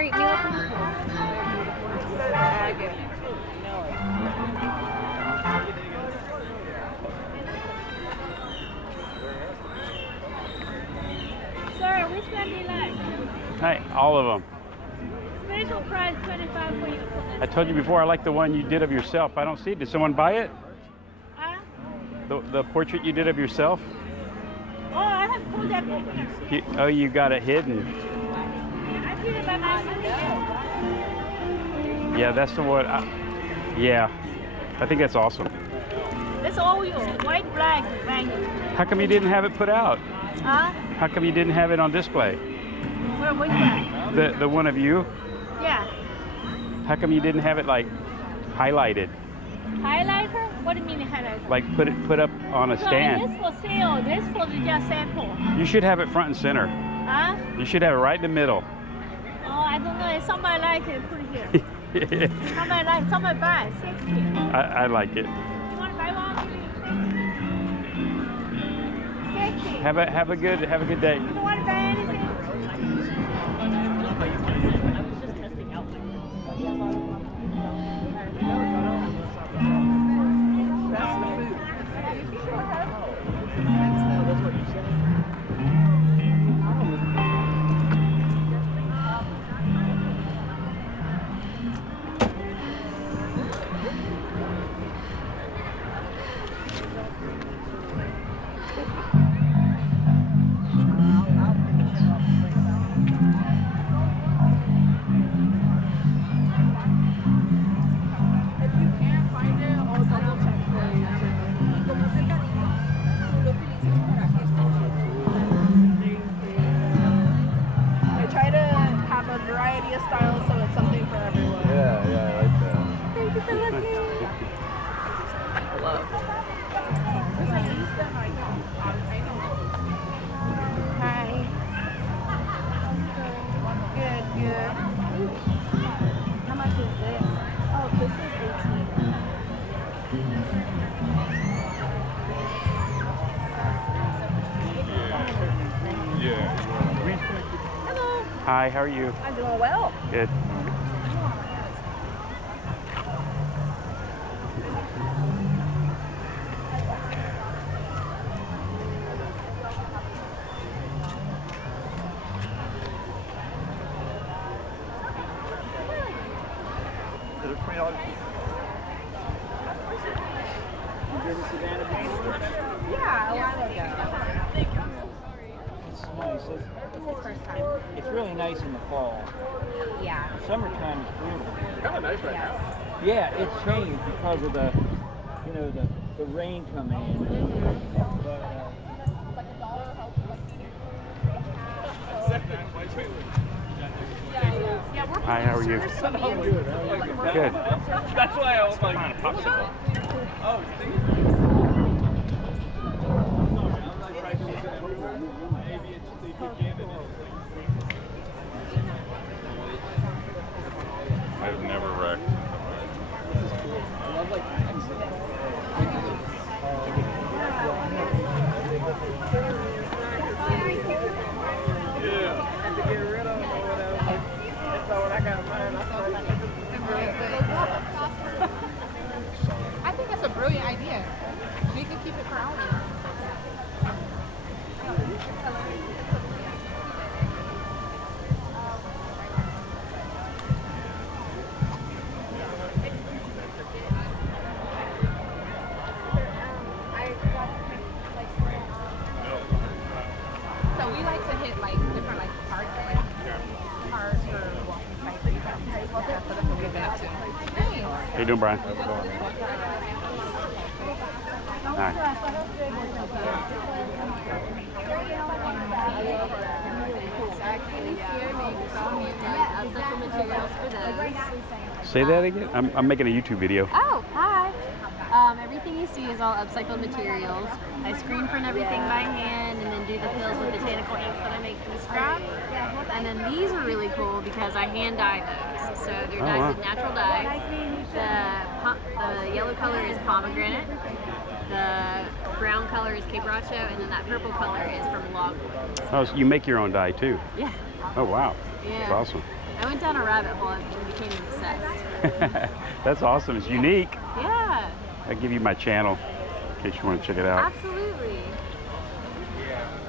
Sorry, Milton. Sorry, which one do you like? Hey, all of them. Special price 25 for you. I told you before I like the one you did of yourself. I don't see it. Did someone buy it? Huh? The portrait you did of yourself? Oh, I have pulled that picture. You got it hidden. I did it by myself. Yeah, that's the one. Yeah, I think that's awesome. That's all you. White, black, bang. How come you didn't have it put out? Huh? How come you didn't have it on display? Which one? The one of you? Yeah. How come you didn't have it like highlighted? Highlighter? What do you mean highlighter? Like put up on a stand? This for sale. This for the just sample. You should have it front and center. Huh? You should have it right in the middle. Oh, I don't know. If somebody like it, put it here. Somebody like, somebody buy it. 60. I like it. You want to buy one? 60. Have a good day. You don't want to buy anything? Hi, how are you? I'm doing well. Good. Yeah, a while ago. It's nice. This is first time. It's really nice in the fall. Yeah. Summertime is brutal. Kind of nice right now. Yeah, it's changed because of the, you know, the rain coming in. But, Hi, how are you? Good. That's why I was like, popsicle. Oh, I've never wrecked. yeah. Have to get rid of them or whatever. So when I got mine, I thought I think that's a brilliant idea. We can keep it for Halloween. So we like to hit like different like parts or like cars for walking sites. So that's what we've been up to. Nice. How you doing, Brian? Hi. Say that again? I'm making a YouTube video. Oh, hi. Everything you see is all upcycled materials. I screen print everything by hand and then do the fills with botanical inks that I make from scratch. And then these are really cool because I hand dye those. So they're dyed with natural dyes. The yellow color is pomegranate. The brown color is Cape Racho, and then that purple color is from logwood. Oh, so you make your own dye too? Yeah. Oh, wow. Yeah. That's awesome. I went down a rabbit hole and became obsessed. That's awesome. It's unique. Yeah. I'll give you my channel in case you want to check it out. Absolutely.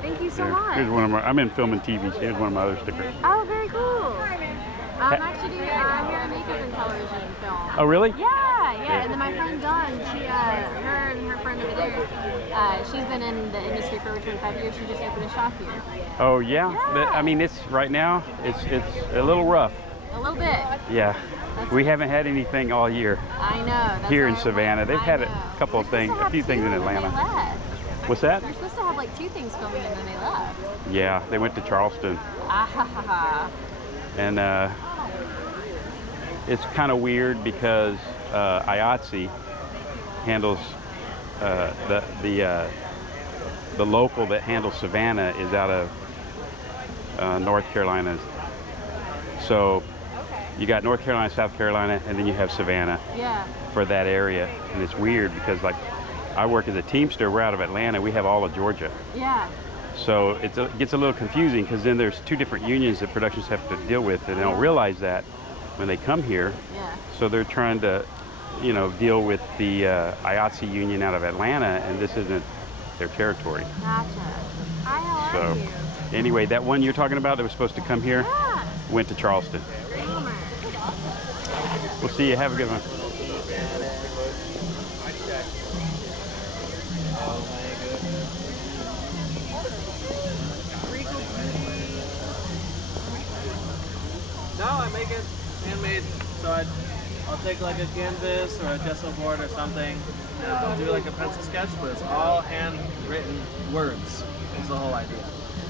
Thank you so Here- much. Here's one of my, I'm in film and TV, so here's one of my other stickers. Oh, very cool. I'm actually doing hair and makeup and television and film. Oh, really? Yeah. And then my friend Dawn, her and her friend over there, she's been in the industry for over 25 years. She just opened a shop here. Oh, yeah? But, I mean, it's right now, it's a little rough. A little bit. Yeah. We haven't had anything all year I know. That's here in why- Savannah. They've I had know. a couple of They're things, supposed to a have few things in two and then they Atlanta. left. What's that? They're supposed to have like 2 things filming and then they left. Yeah, they went to Charleston. Ah ha ha ha. And it's kind of weird because IATSE handles the local that handles Savannah is out of North Carolina. So you got North Carolina, South Carolina, and then you have Savannah Yeah. for that area. And it's weird because like I work as a Teamster, we're out of Atlanta, we have all of Georgia. Yeah. So it gets a little confusing because then there's 2 different unions that productions have to deal with, and they don't realize that when they come here. Yeah. So they're trying to, you know, deal with the IATSE union out of Atlanta, and this isn't their territory. Gotcha. Hi, how are So you? anyway, that one you're talking about that was supposed to come here Yeah. went to Charleston. Bummer. We'll see you. Have a good one. No, I make it handmade. So I'll take like a canvas or a gesso board or something, and I'll do like a pencil sketch, but it's all handwritten words. Is the whole idea.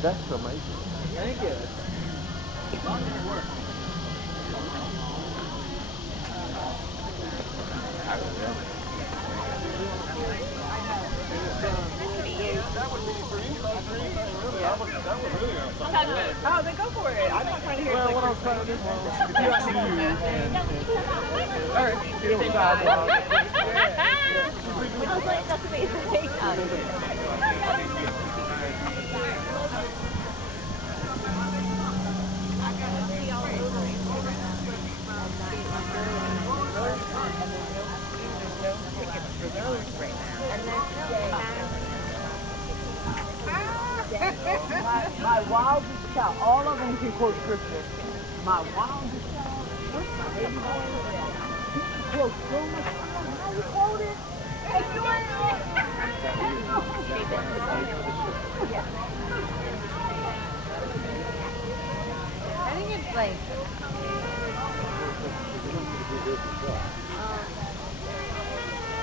That's amazing. Thank you. Oh, then go for it. I'm not trying to hear Well, it. what I was trying to do was All right. Say bye. That's amazing. My wildest child, all of them can quote scripture. My wildest child, what's my baby boy? He quotes so much. How you quote it? I think it's like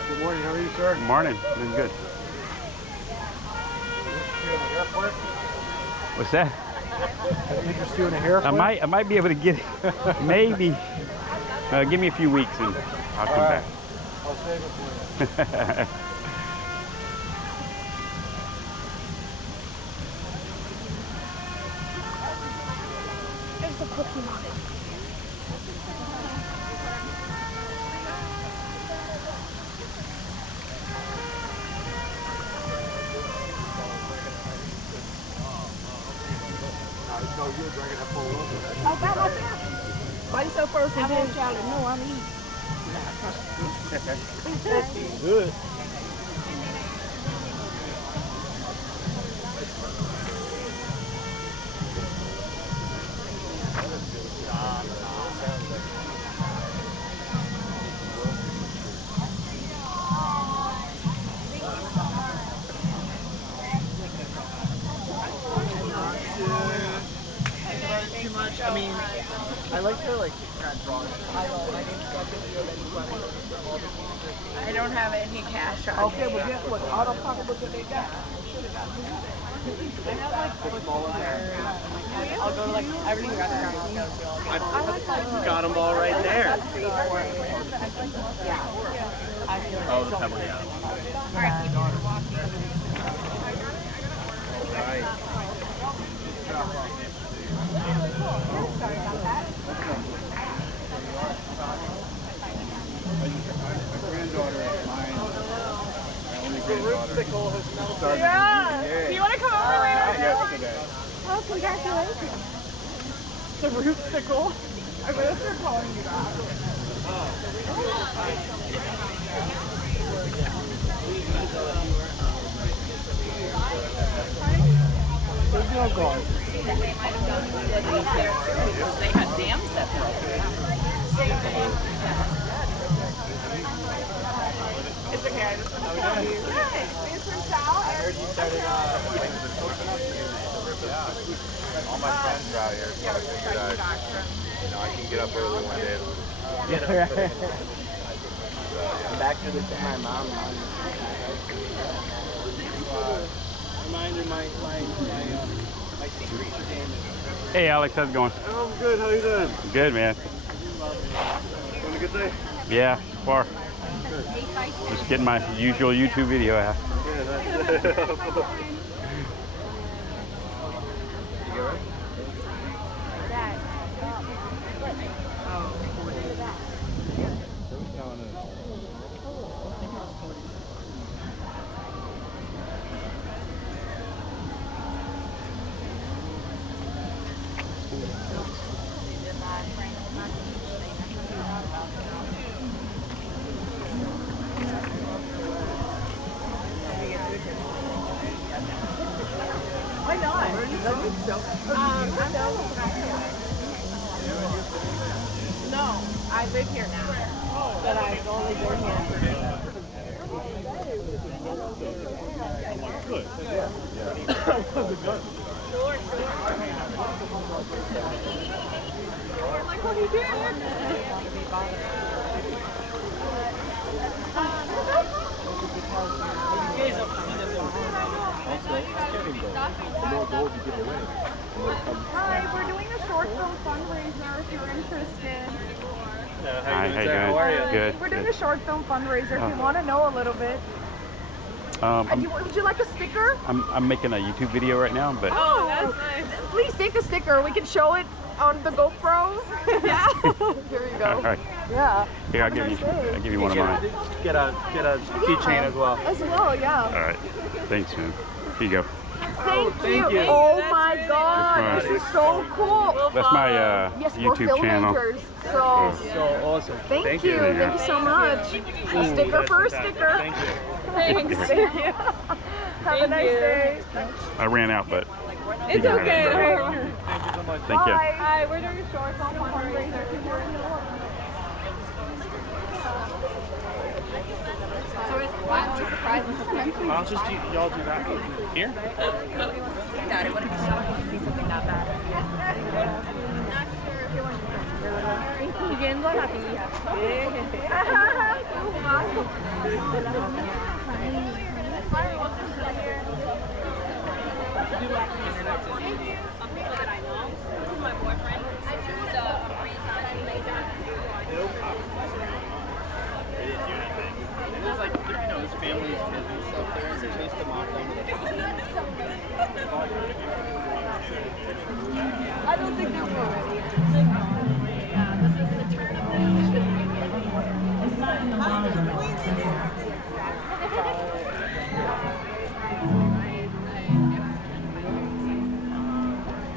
Good morning, how are you, sir? Good morning. Doing good. What's that? Interest you in a hair? I might be able to get it. Maybe. Give me a few weeks and I'll come back. I'll save it for you. Oh, got myself. Why you so first and then y'all to know I'm eating? Good. Too much. I mean, I like to like kind of draw it. I don't have any cash on Okay, well guess what? All the pocketbooks that they got. I'll go to like every restaurant I'll go to. I've got them all right there. Oh, the pebble, yeah. Yeah. Do you want to come over later? Oh, congratulations. The root-sicle. I'm gonna start calling you that. There's no guard. They might have done studies there too because they had dams that broke. It's okay, I just want to tell you. Hey, it's from Sal. I heard you started putting the coconut here. All my friends are out here, so I figured I can get up early one day. I'm back to this with my mom. Reminder, my secret game. Hey Alex, how's it going? I'm good, how you doing? Good, man. Having a good day? Yeah, so far. Just getting my usual YouTube video out. Yeah, nice. Why not? No, I live here now, but I've only been here like, what are you doing? Hi, we're doing a short film fundraiser if you're interested. Hi, how you doing? How are you? Good. We're doing good. a short film fundraiser if you want to know a little bit. Would you like a sticker? I'm making a YouTube video right now, but Oh, that's nice. Please take a sticker. We can show it on the GoPro. Yeah. Here you go. all right. Yeah. Here, I'll give you one of mine. Get a keychain as well. As well, yeah. All right. Thanks, man. Here you go. Thank you. you. Oh my God, That's this is so cool. That's my Yes, we're YouTube channel. filmmakers. So So awesome. thank you. Thank you so much. A sticker for a sticker. Thank you. Thanks. Thank you. Have a nice day. I ran out, but It's you can have okay. it. Thank you so much. Thank you. Hi, we're doing a short film fundraiser. I'll just y'all do that here. God, it wouldn't be something that bad. Siguiendo la tía. My boyfriend. There's like, his family's kids and stuff there, so chase them off them. I don't think they're ready. Yeah, this is the turn of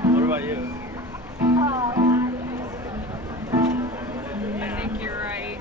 What about you? I think you're right.